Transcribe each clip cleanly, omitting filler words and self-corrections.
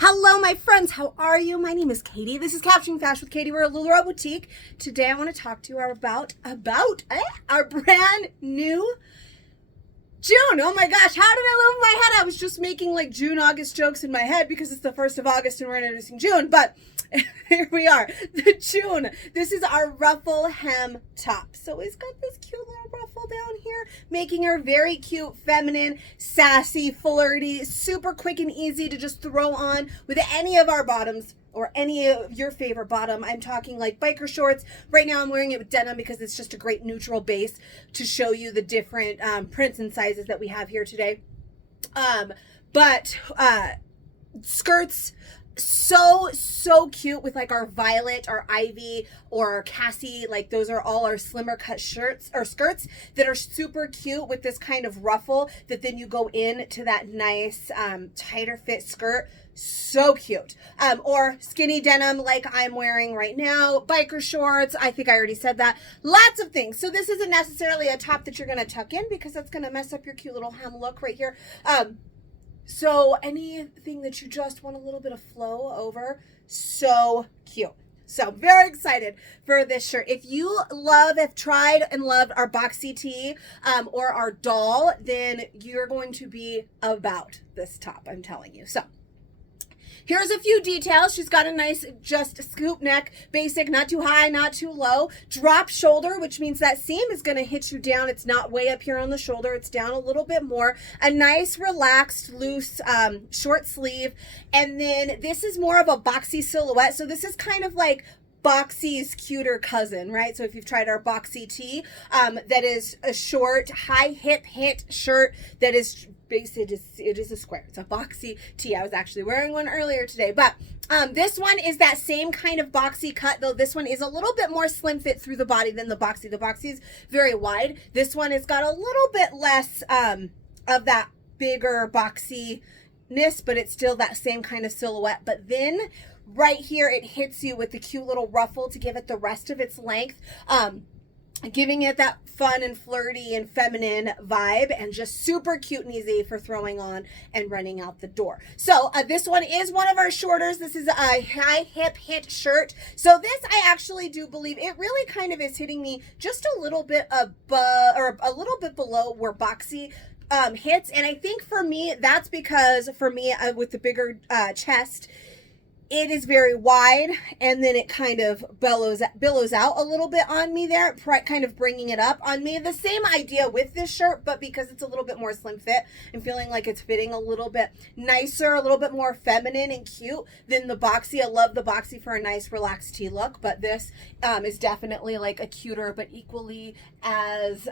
Hello, my friends. How are you? My name is Katie. This is Capturing Fashion with Katie. We're a Lularoe boutique. Today, I want to talk to you about our brand new June. Oh my gosh, how did I live in my head? I was just making like June, August jokes in my head because it's the 1st of August and we're introducing June, but here we are, the June. This is our ruffle hem top. So it's got this cute little ruffle down here, making her very cute, feminine, sassy, flirty, super quick and easy to just throw on with any of our bottoms or any of your favorite bottom. I'm talking like biker shorts. Right now I'm wearing it with denim because it's just a great neutral base to show you the different prints and sizes that we have here today. But skirts, so cute with like our violet, our ivy, or our Cassie. Like those are all our slimmer cut shirts or skirts that are super cute with this kind of ruffle that then you go into that nice tighter fit skirt. So cute. Or skinny denim like I'm wearing right now, biker shorts. I think I already said that. Lots of things. So this isn't necessarily a top that you're going to tuck in because that's going to mess up your cute little hem look right here. So anything that you just want a little bit of flow over, so cute. So very excited for this shirt. If you have tried and loved our boxy tee or our doll, then you're going to be about this top, I'm telling you. So here's a few details. She's got a nice just scoop neck, basic, not too high, not too low. Drop shoulder, which means that seam is going to hit you down. It's not way up here on the shoulder. It's down a little bit more. A nice, relaxed, loose, short sleeve. And then this is more of a boxy silhouette. So this is kind of like boxy's cuter cousin, right? So if you've tried our boxy tee, that is a short, high hip hit shirt that is basically it is a square. It's a boxy tee. I was actually wearing one earlier today, but this one is that same kind of boxy cut, though this one is a little bit more slim fit through the body than the boxy. The boxy is very wide. This one has got a little bit less of that bigger boxiness, but it's still that same kind of silhouette. But then right here, it hits you with the cute little ruffle to give it the rest of its length. Giving it that fun and flirty and feminine vibe, and just super cute and easy for throwing on and running out the door. So this one is one of our shorters. This is a high hip hit shirt. So this, I actually do believe it really kind of is hitting me just a little bit above or a little bit below where boxy hits. And I think for me, that's because for me with the bigger chest, it is very wide, and then it kind of billows out a little bit on me there, kind of bringing it up on me. The same idea with this shirt, but because it's a little bit more slim fit, I'm feeling like it's fitting a little bit nicer, a little bit more feminine and cute than the boxy. I love the boxy for a nice relaxed tee look, but this is definitely like a cuter, but equally as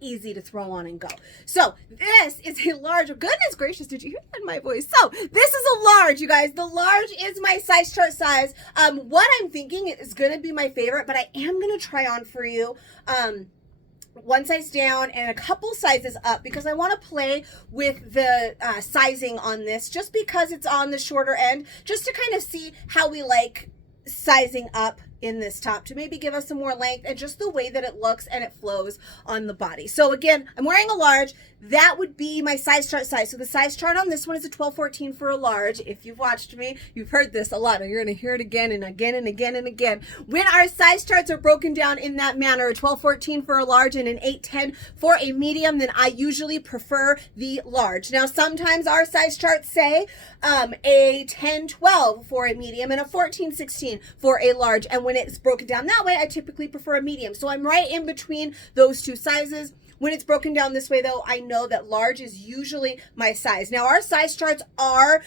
easy to throw on and go. So this is a large. Goodness gracious, did you hear that in my voice? So this is a large, you guys. The large is my size chart size. What I'm thinking is going to be my favorite, but I am going to try on for you one size down and a couple sizes up because I want to play with the sizing on this just because it's on the shorter end, just to kind of see how we like sizing up in this top to maybe give us some more length and just the way that it looks and it flows on the body. So again, I'm wearing a large. That would be my size chart size. So the size chart on this one is a 12-14 for a large. If you've watched me, you've heard this a lot, and you're going to hear it again and again and again and again. When our size charts are broken down in that manner, a 12-14 for a large and an 8-10 for a medium, then I usually prefer the large. Now, sometimes our size charts say a 10-12 for a medium and a 14-16 for a large. And when it's broken down that way, I typically prefer a medium. So I'm right in between those two sizes. When it's broken down this way, though, I know that large is usually my size. Now, our size charts are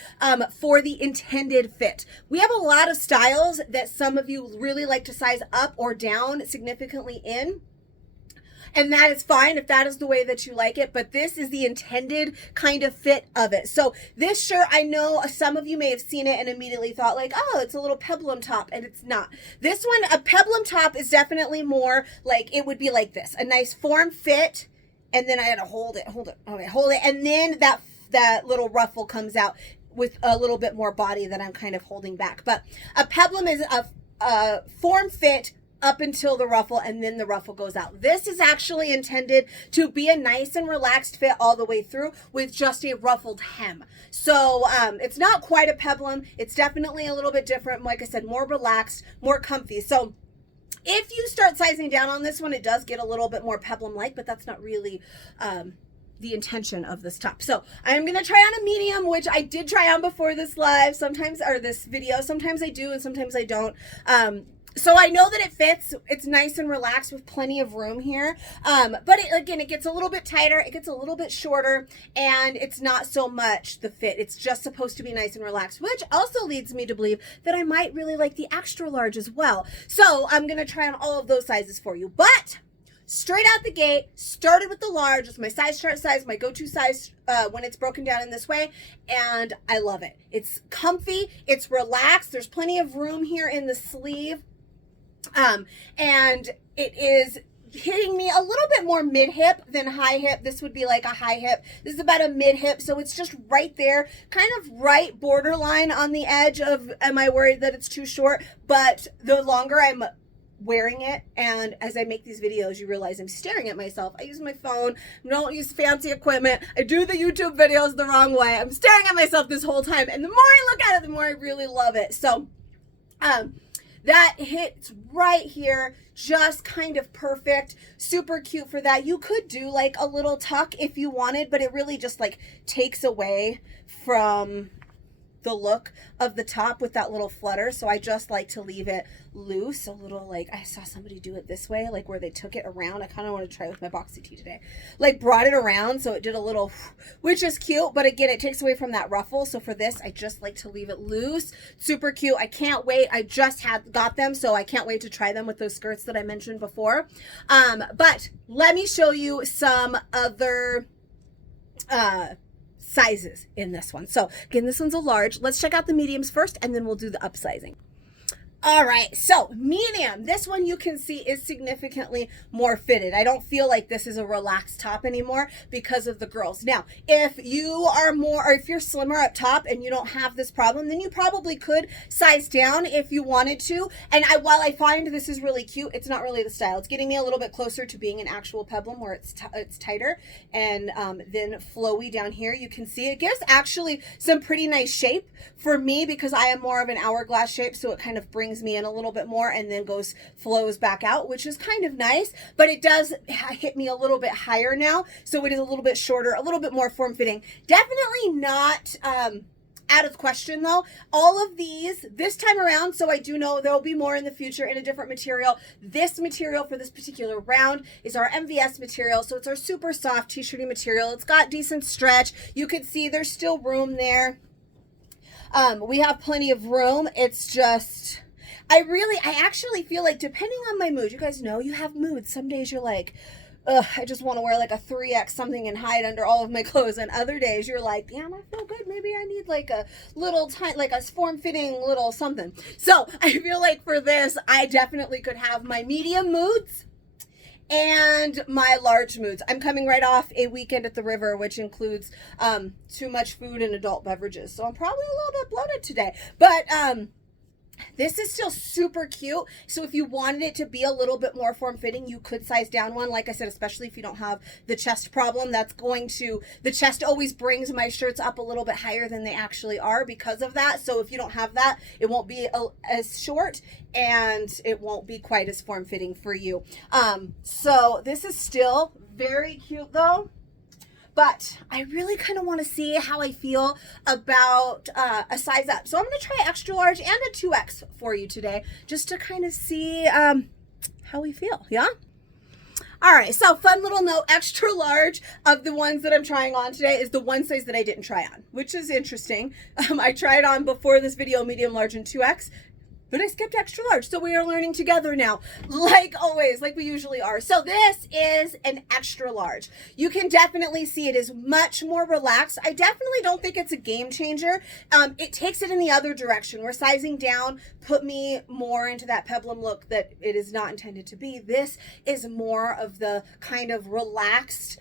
for the intended fit. We have a lot of styles that some of you really like to size up or down significantly in. And that is fine if that is the way that you like it, but this is the intended kind of fit of it. So this shirt, I know some of you may have seen it and immediately thought like, oh, it's a little peplum top, and it's not. This one, a peplum top is definitely more like, it would be like this, a nice form fit, and then I had to hold it, and then that little ruffle comes out with a little bit more body that I'm kind of holding back. But a peplum is a form fit up until the ruffle, and then the ruffle goes out. This is actually intended to be a nice and relaxed fit all the way through with just a ruffled hem. So it's not quite a peplum. It's definitely a little bit different. Like I said, more relaxed, more comfy. So if you start sizing down on this one, it does get a little bit more peplum-like, but that's not really the intention of this top. So I am going to try on a medium, which I did try on before this live sometimes, or this video. Sometimes I do and sometimes I don't. So I know that it fits. It's nice and relaxed with plenty of room here. But again, it gets a little bit tighter. It gets a little bit shorter, and it's not so much the fit. It's just supposed to be nice and relaxed, which also leads me to believe that I might really like the extra large as well. So I'm going to try on all of those sizes for you. But straight out the gate, started with the large. It's my size chart size, my go-to size when it's broken down in this way, and I love it. It's comfy. It's relaxed. There's plenty of room here in the sleeve. And it is hitting me a little bit more mid-hip than high-hip. This would be like a high-hip. This is about a mid-hip, so it's just right there, kind of right borderline on the edge of, am I worried that it's too short? But the longer I'm wearing it, and as I make these videos, you realize I'm staring at myself. I use my phone. I don't use fancy equipment. I do the YouTube videos the wrong way. I'm staring at myself this whole time, and the more I look at it, the more I really love it. So, that hits right here, just kind of perfect, super cute for that. You could do like a little tuck if you wanted, but it really just like takes away from the look of the top with that little flutter. So I just like to leave it loose, a little, like I saw somebody do it this way, like where they took it around. I kind of want to try with my boxy tee today, like brought it around so it did a little, which is cute, but again, it takes away from that ruffle. So for this, I just like to leave it loose. Super cute. I can't wait. I just got them, so I can't wait to try them with those skirts that I mentioned before. But let me show you some other sizes in this one. So again, this one's a large. Let's check out the mediums first, and then we'll do the upsizing. All right, so medium. This one you can see is significantly more fitted. I don't feel like this is a relaxed top anymore because of the girls. Now, if you are more, or if you're slimmer up top and you don't have this problem, then you probably could size down if you wanted to. And while I find this is really cute, it's not really the style. It's getting me a little bit closer to being an actual peplum where it's tighter and then flowy down here. You can see it gives actually some pretty nice shape for me because I am more of an hourglass shape, so it kind of brings me in a little bit more and then flows back out, which is kind of nice, but it does hit me a little bit higher now, so it is a little bit shorter, a little bit more form-fitting. Definitely not out of question though. All of these this time around, so I do know there'll be more in the future in a different material. This material for this particular round is our MVS material, so it's our super soft t-shirty material. It's got decent stretch. You can see there's still room there. We have plenty of room. It's just, I actually feel like depending on my mood, you guys know you have moods. Some days you're like, ugh, I just want to wear like a 3X something and hide under all of my clothes. And other days you're like, damn, I feel good. Maybe I need like a little tight, like a form-fitting little something. So I feel like for this, I definitely could have my medium moods and my large moods. I'm coming right off a weekend at the river, which includes too much food and adult beverages. So I'm probably a little bit bloated today. But this is still super cute. So if you wanted it to be a little bit more form-fitting, you could size down one. Like I said, especially if you don't have the chest problem, the chest always brings my shirts up a little bit higher than they actually are because of that. So if you don't have that, it won't be as short and it won't be quite as form-fitting for you. So this is still very cute though. But I really kind of want to see how I feel about a size up. So I'm going to try extra large and a 2X for you today, just to kind of see how we feel, yeah? All right, so fun little note, extra large of the ones that I'm trying on today is the one size that I didn't try on, which is interesting. I tried on before this video, medium, large, and 2X. But I skipped extra large, so we are learning together now, like always, like we usually are. So this is an extra large. You can definitely see it is much more relaxed. I definitely don't think it's a game changer. It takes it in the other direction. Where sizing down put me more into that peplum look that it is not intended to be. This is more of the kind of relaxed,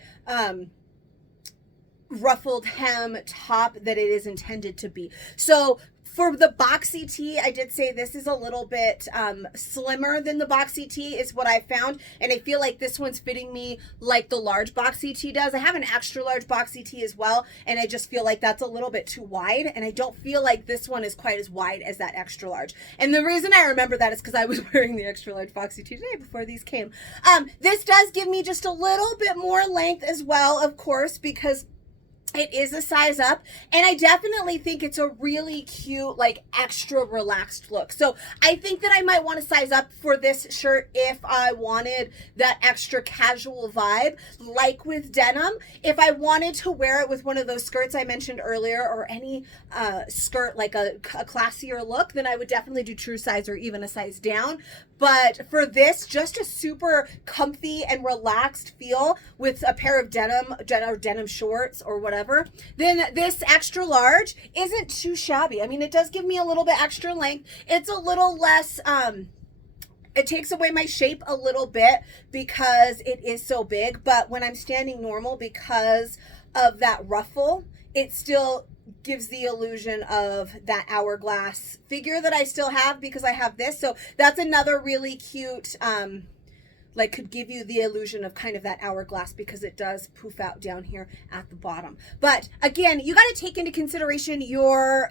ruffled hem top that it is intended to be. So for the boxy tee, I did say this is a little bit slimmer than the boxy tee is what I found. And I feel like this one's fitting me like the large boxy tee does. I have an extra large boxy tee as well. And I just feel like that's a little bit too wide. And I don't feel like this one is quite as wide as that extra large. And the reason I remember that is because I was wearing the extra large boxy tee today before these came. This does give me just a little bit more length as well, of course, because it is a size up, and I definitely think it's a really cute, like extra relaxed look. So I think that I might want to size up for this shirt if I wanted that extra casual vibe, like with denim. If I wanted to wear it with one of those skirts I mentioned earlier, or any skirt like a classier look, then I would definitely do true size or even a size down. But for this, just a super comfy and relaxed feel with a pair of denim shorts or whatever, then this extra large isn't too shabby. I mean, it does give me a little bit extra length. It's a little less, it takes away my shape a little bit because it is so big. But when I'm standing normal, because of that ruffle, it still gives the illusion of that hourglass figure that I still have because I have this. So that's another really cute, like could give you the illusion of kind of that hourglass because it does poof out down here at the bottom. But again, you got to take into consideration your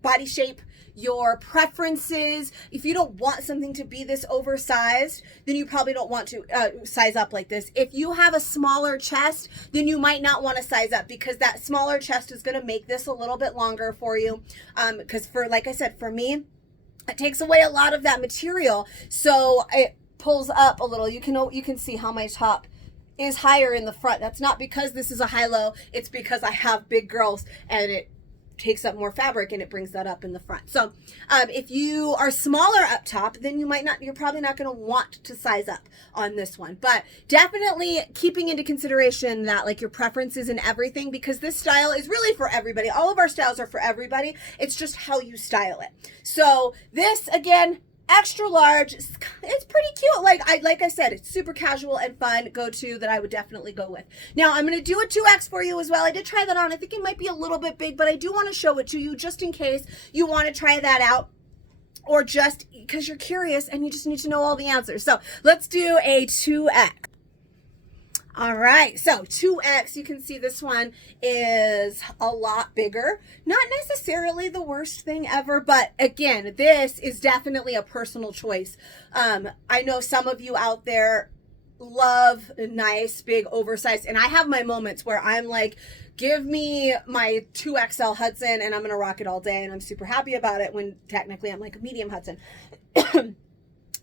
body shape, your preferences. If you don't want something to be this oversized, then you probably don't want to size up like this. If you have a smaller chest, then you might not want to size up because that smaller chest is going to make this a little bit longer for you. Because like I said, for me, it takes away a lot of that material. So it pulls up a little. You can see how my top is higher in the front. That's not because this is a high-low. It's because I have big girls and it takes up more fabric and it brings that up in the front. So if you are smaller up top, then you're probably not going to want to size up on this one. But definitely keeping into consideration that like your preferences and everything, because this style is really for everybody. All of our styles are for everybody. It's just how you style it. So this, again, extra large, it's pretty cute. Like I said, it's super casual and fun go-to that I would definitely go with. Now I'm going to do a 2X for you as well. I did try that on. I think it might be a little bit big, but I do want to show it to you just in case you want to try that out, or just because you're curious and you just need to know all the answers. So let's do a 2X. All right, so 2X, you can see this one is a lot bigger. Not necessarily the worst thing ever, but again, this is definitely a personal choice. I know some of you out there love nice, big, oversized, and I have my moments where I'm like, give me my 2XL Hudson and I'm gonna rock it all day, and I'm super happy about it when technically I'm like a medium Hudson.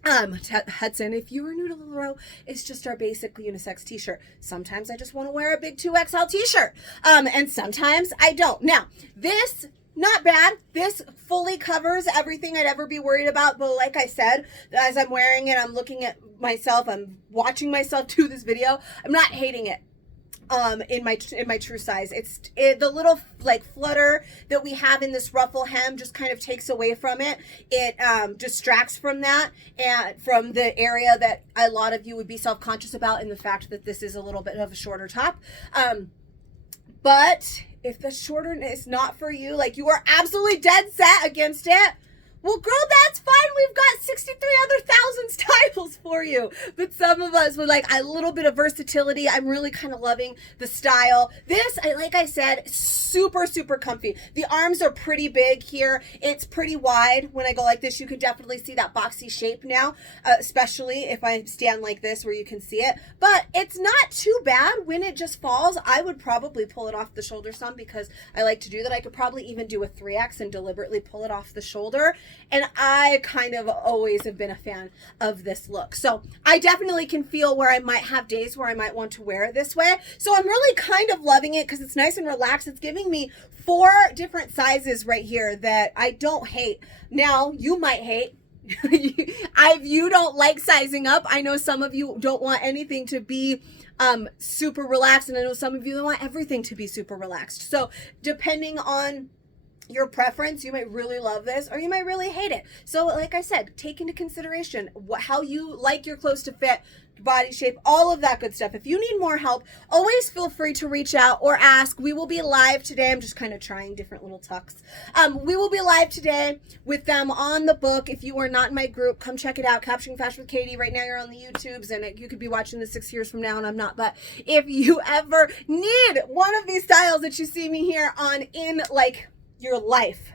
Hudson, if you are new to LuLaRoe, it's just our basic unisex t-shirt. Sometimes I just want to wear a big 2XL t-shirt. And sometimes I don't. Now, this, not bad. This fully covers everything I'd ever be worried about. But like I said, as I'm wearing it, I'm looking at myself, I'm watching myself do this video. I'm not hating it. In my true size. The little like flutter that we have in this ruffle hem just kind of takes away from it. It distracts from that and from the area that a lot of you would be self-conscious about in the fact that this is a little bit of a shorter top. But if the shorter is not for you, like you are absolutely dead set against it, well, girl, that's fine. We've got 63 other thousand styles for you. But some of us would like a little bit of versatility. I'm really kind of loving the style. This, like I said, super, super comfy. The arms are pretty big here. It's pretty wide. When I go like this, you can definitely see that boxy shape now, especially if I stand like this where you can see it. But it's not too bad when it just falls. I would probably pull it off the shoulder some because I like to do that. I could probably even do a 3X and deliberately pull it off the shoulder. And I kind of always have been a fan of this look. So I definitely can feel where I might have days where I might want to wear it this way. So I'm really kind of loving it because it's nice and relaxed. It's giving me 4 different sizes right here that I don't hate. Now, you might hate. You don't like sizing up. I know some of you don't want anything to be super relaxed. And I know some of you don't want everything to be super relaxed. So depending on your preference. You might really love this or you might really hate it. So like I said, take into consideration how you like your clothes to fit, body shape, all of that good stuff. If you need more help, always feel free to reach out or ask. We will be live today. I'm just kind of trying different little tucks. We will be live today with them on the book. If you are not in my group, come check it out. Capturing Fashion with Katie. Right now you're on the YouTubes and you could be watching this 6 years from now and I'm not. But if you ever need one of these styles that you see me here on in like your life,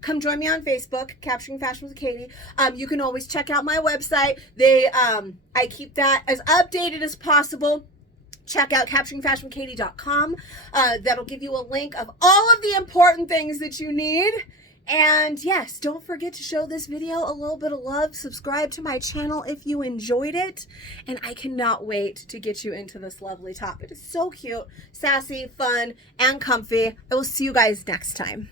come join me on Facebook, Capturing Fashion with Katie. You can always check out my website. I keep that as updated as possible. Check out capturingfashionwithkatie.com. That'll give you a link of all of the important things that you need. And yes, don't forget to show this video a little bit of love. Subscribe to my channel if you enjoyed it. And I cannot wait to get you into this lovely top. It is so cute, sassy, fun, and comfy. I will see you guys next time.